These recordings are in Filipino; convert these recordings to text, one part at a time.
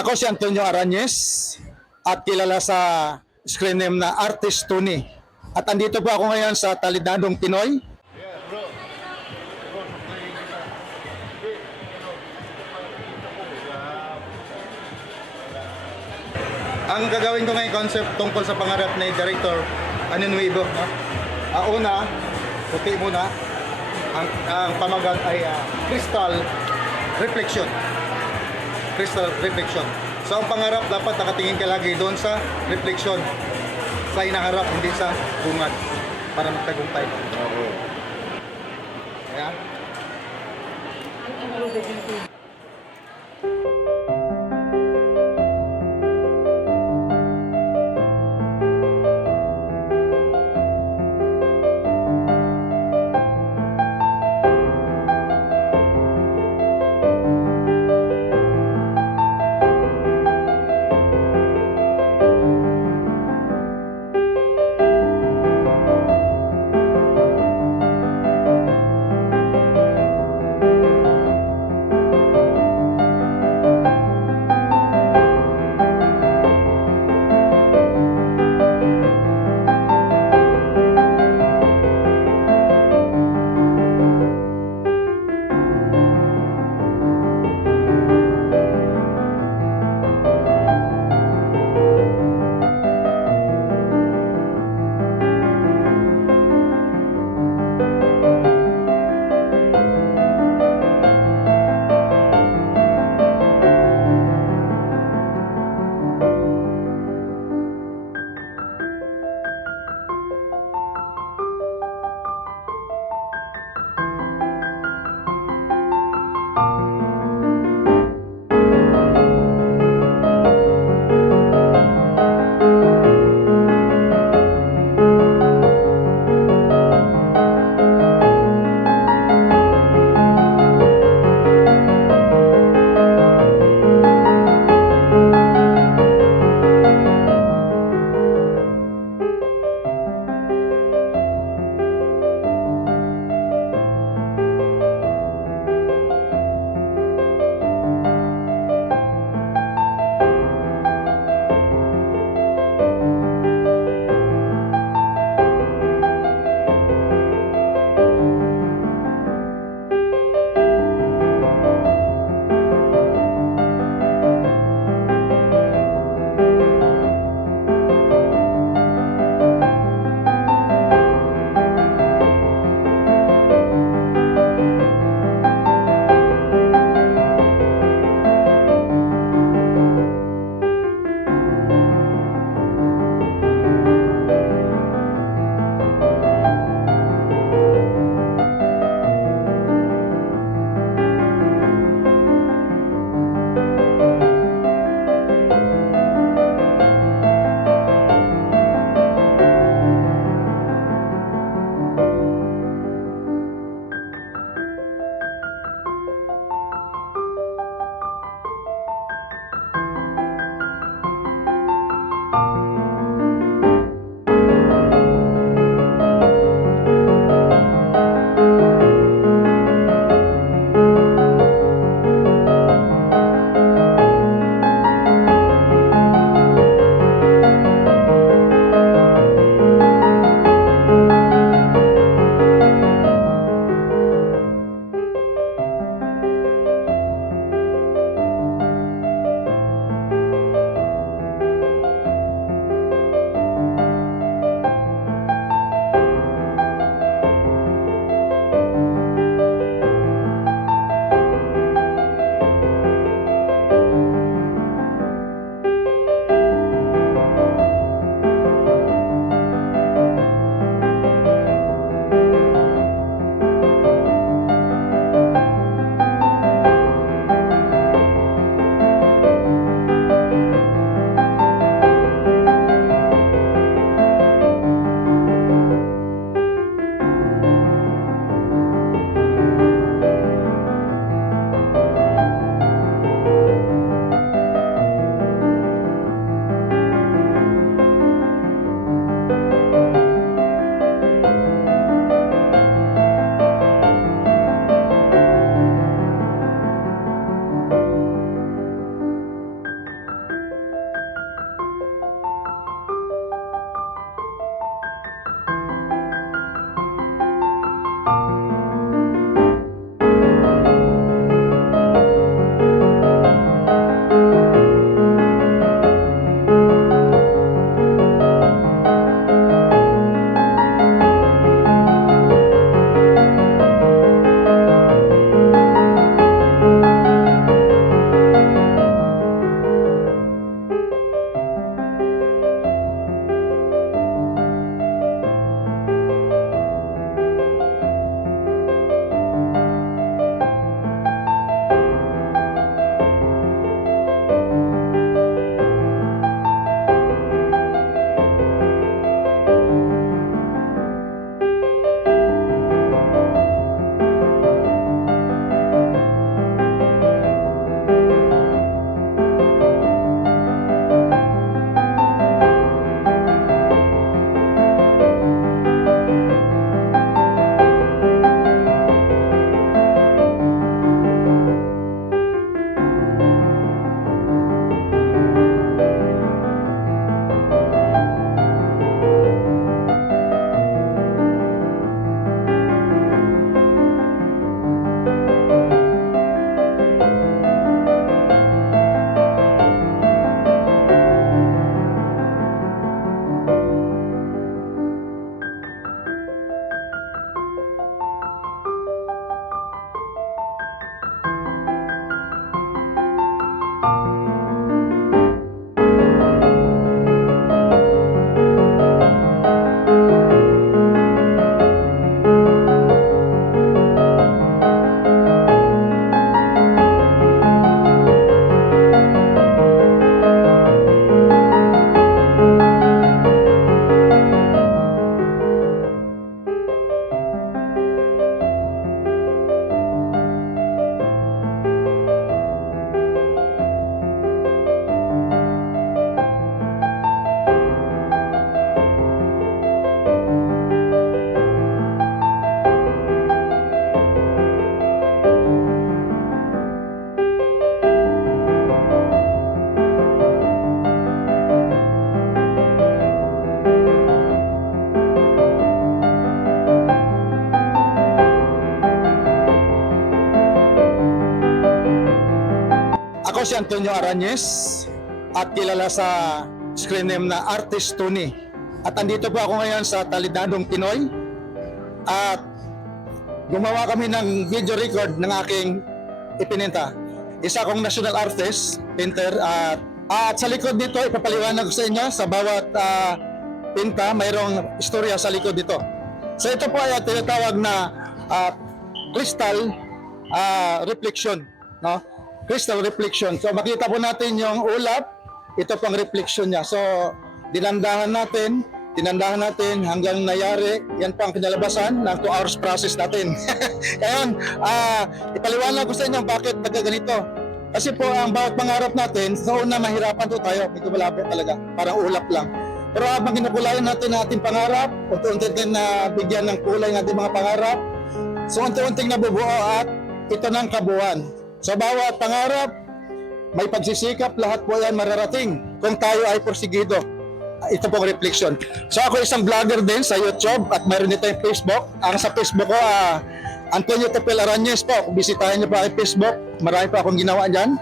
Ako si Antonio Arañez at kilala sa screen name na Artist Tony. At andito po ako ngayon sa Talidadong Pinoy. Ang gagawin ko ngayong concept tungkol sa pangarap ni Director Anunuevo. No? Una, puti muna. Ang pamagat ay crystal reflection. Crystal reflection. So ang pangarap dapat nakatingin ka lagi doon sa reflection. Sa inaharap, hindi sa bungad. Para magtagumpay. Kaya? Ako si Antonio Arañez at kilala sa screen name na Artist Tony. At andito po ako ngayon sa Talidadong Pinoy at gumawa kami ng video record ng aking ipinenta. Isa akong national artist, painter, at sa likod nito ipapaliwanag ko sa inyo sa bawat pinta mayroong istorya sa likod dito. So ito po ay tinatawag na crystal reflection, no? Crystal reflection. So makita po natin yung ulap, ito pang reflection niya. So tinandahan natin hanggang nayari, yan po ang kinalabasan ng 2 hours process natin. Ngayon, ipaliwanag ko sa inyo bakit nagkaganito. Kasi po ang bawat pangarap natin, sa una mahirapan po tayo, medyo malabo talaga, parang ulap lang. Pero habang kinukulayan natin ang ating pangarap, unti-unti natin na bigyan ng kulay ng ating mga pangarap, so unti-unting nabubuo at ito ng kabuuan. Sa bawat pangarap, may pagsisikap, lahat po yan mararating kung tayo ay porsigido. Ito pong reflection. So ako isang vlogger din sa YouTube at mayroon dito yung Facebook. Ang sa Facebook ko, Antonio Topel Arañez po. Kung bisitahin niyo po ang Facebook, marami pa akong ginawa dyan.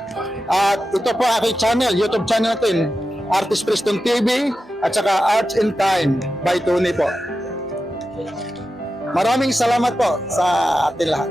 At ito po aking channel, YouTube channel natin, Artist Preston TV at saka Arts in Time by Tony po. Maraming salamat po sa atin lahat.